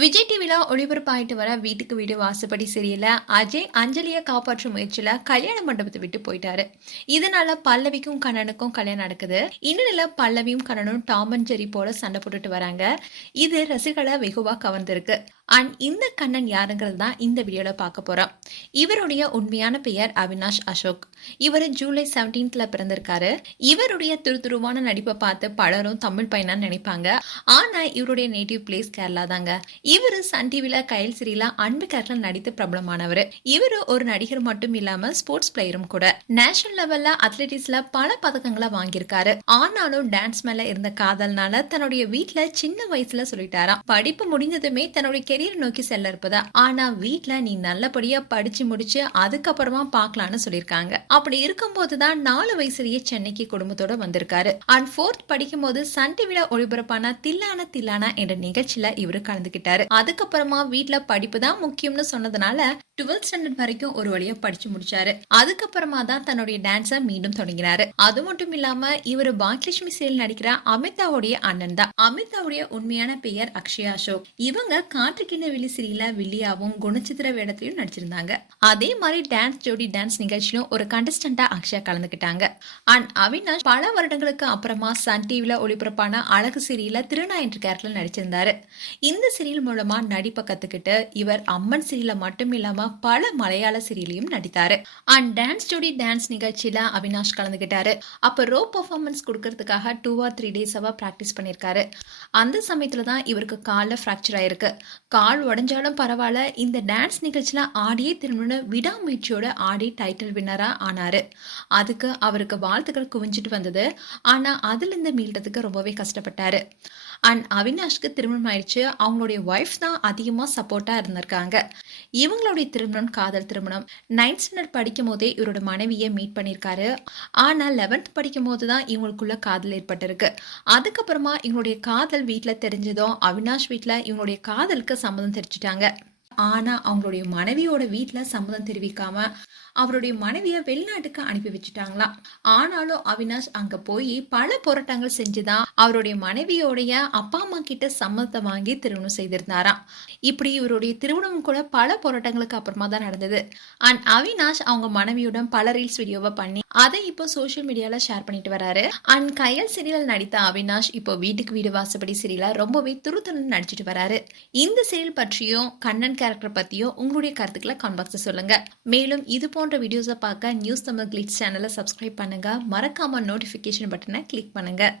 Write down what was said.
விஜய் டிவில ஒளிபரப்பாயிட்டு வர வீட்டுக்கு வீடு வாசப்படி சீரியல்ல அஜய் அஞ்சலியை காப்பாற்றும் முயற்சியில கல்யாண மண்டபத்தை விட்டு போயிட்டாரு. இதனால பல்லவிக்கும் கண்ணனுக்கும் கல்யாணம் நடக்குது. இந்நிலையில பல்லவியும் கண்ணனும் டாம் அண்ட் ஜெர்ரி போல சண்டை போட்டுட்டு வராங்க. இது ரசிகர்களை வெகுவா கவர்ந்திருக்கு. அண்ட் இந்த கண்ணன் யாருங்கிறது தான் இந்த வீடியோல பார்க்க போறோம். இவருடைய உண்மையான பெயர் அவினாஷ் அசோக். இவர் ஜூலை 17th பிறந்திருக்காரு. இவருடைய துருதுருவான நடிப்பை பார்த்து பலரும் தமிழ் பையனான்னு நினைப்பாங்க. ஆனா இவருடைய நேட்டிவ் பிளேஸ் கேரளா தாங்க. இவரு சன் டிவில கயல் சிறில அன்பு கேரக்டர் நடித்து பிரபலமானவர். இவரு ஒரு நடிகர் மட்டும் இல்லாம ஸ்போர்ட்ஸ் பிளேயரும் கூட. நேஷனல் லெவல்ல அத்லெட்டிக்ஸ்ல பல பதக்கங்களை வாங்கியிருக்காரு. ஆனாலும் டான்ஸ் மேல இருந்த காதல்னால தன்னுடைய வீட்டுல சின்ன வயசுல சொல்லிட்டாராம், படிப்பு முடிஞ்சதுமே தன்னுடைய கெரியர் நோக்கி செல்ல இருப்பதா. ஆனா வீட்டுல நீ நல்லபடியா படிச்சு முடிச்சு அதுக்கப்புறமா பாக்கலாம்னு சொல்லிருக்காங்க. அப்படி இருக்கும் போதுதான் 4 வயசுலயே சென்னைக்கு குடும்பத்தோட வந்திருக்காரு. அண்ட் 4th படிக்கும் போது சன் டிவில ஒளிபரப்பான தில்லானா தில்லானா என்ற நிகழ்ச்சியில இவரு கலந்துகிட்டாரு. அதுக்கப்புறமா வீட்டுல படிப்பு தான் முக்கியம்னு சொன்னதுனால 12th ஸ்டாண்டர்ட் வரைக்கும் ஒரு வழியா படிச்சு முடிச்சாரு. அதுக்கப்புறமா தான் தன்னுடைய டான்ஸ மீண்டும் தொடங்கினாரு. அது மட்டும் இல்லாம இவர் பாக்கியலட்சுமி சீரியல் நடிக்கிற அமிதாவுடைய அண்ணன் தான். அமிதாவுடைய உண்மையான பெயர் அக்ஷயா அசோக். இவங்க காற்றுக்கிண்ண விழி சீரியல்ல வில்லியாவும் குணச்சித்திர வேடத்திலையும் நடிச்சிருந்தாங்க. அதே மாதிரி டான்ஸ் ஜோடி டான்ஸ் நிகழ்ச்சியிலும் ஒரு கண்டஸ்டண்டா அக்ஷயா கலந்துகிட்டாங்க. அண்ட் அவினாஷ் பல வருடங்களுக்கு அப்புறமா சன் டிவில ஒளிபரப்பான அழகு சீரியல்ல திருநாயன்று கேரக்டர்ல நடிச்சிருந்தாரு. இந்த சீரியல் மூலமா நடிப்பை கத்துக்கிட்டு இவர் அம்மன் சீரியல்ல மட்டும் இல்லாம பல மலையாள சீரியலையும் நடித்தாரு. அண்ட் டான்ஸ் ஜோடி டான்ஸ் நிகழ்ச்சியில அவினாஷ் கலந்துகிட்டாரு. அப்ப ரோ பெர்ஃபார்மன்ஸ் கொடுக்கறதுக்காக 2 or 3 days பிராக்டிஸ் பண்ணிருக்காரு. அந்த சமயத்துல தான் இவருக்கு கால்ல பிராக்சர் ஆயிருக்கு. கால் உடைஞ்சாலும் பரவாயில்ல, இந்த டான்ஸ் நிகழ்ச்சியில ஆடியே திரும்பணும்னு விடாமுயற்சியோட ஆடி டைட்டில் வின்னரா ஆனாரு. அதுக்கு அவருக்கு வாழ்த்துக்கள் குவிஞ்சிட்டு வந்தது. ஆனா அதுல இருந்து மீள்றதுக்கு ரொம்பவே கஷ்டப்பட்டாரு. அண்ட் அவினாஷ்க்கு திருமணம் ஆயிடுச்சு. அவங்களுடைய ஒய்ஃப் தான் அதிகமா சப்போர்ட்டா இருந்திருக்காங்க. இவங்களுடைய திருமணம் காதல் திருமணம். 9th ஸ்டாண்டர்ட் படிக்கும் போதே இவரோட மனைவியை மீட் பண்ணியிருக்காரு. ஆனா 11th படிக்கும் போது தான் இவங்களுக்குள்ள காதல் ஏற்பட்டிருக்கு. அதுக்கப்புறமா இவங்களுடைய காதல் வீட்டுல தெரிஞ்சதும் அவினாஷ் வீட்டுல இவங்களுடைய காதலுக்கு சம்மதம் தெரிவிச்சிட்டாங்க. ஆனா அவங்களுடைய மனைவியோட வீட்டுல சம்மதம் தெரிவிக்காம அவருடைய மனைவிய வெளிநாட்டுக்கு அனுப்பி வச்சுட்டாங்களாம். ஆனாலும் அவினாஷ் அங்க போய் பல போராட்டங்கள் செஞ்சுதான் அவருடைய மனைவியோடைய அப்பா அம்மா கிட்ட சம்மதத்தை வாங்கி திருமணம் செய்திருந்தாராம். இப்படி இவருடைய திருமணம் கூட பல போராட்டங்களுக்கு அப்புறமா தான் நடந்தது. அண்ட் அவினாஷ் அவங்க மனைவியுடன் பல ரீல்ஸ் வீடியோவை பண்ணி அதை இப்போ சோசியல் மீடியால ஷேர் பண்ணிட்டு வராரு. அண்ட் கயல் சீரியல் நடித்த அவினாஷ் இப்போ வீட்டுக்கு வீடு வாசப்படி சீரியல ரொம்பவே துருத்துன்னு நடிச்சிட்டு வராரு. இந்த சீரியல் பற்றியும் கண்ணன் கேரக்டர் பத்தியும் உங்களுடைய கருத்துக்களை கமெண்ட் பாக்ஸ்ல சொல்லுங்க. மேலும் இது போன்ற வீடியோஸை பார்க்க நியூஸ் தமிழ் கிளிட்ஸ் சேனலை சப்ஸ்கிரைப் பண்ணுங்க. மறக்காம நோட்டிபிகேஷன் பட்டனை கிளிக் பண்ணுங்க.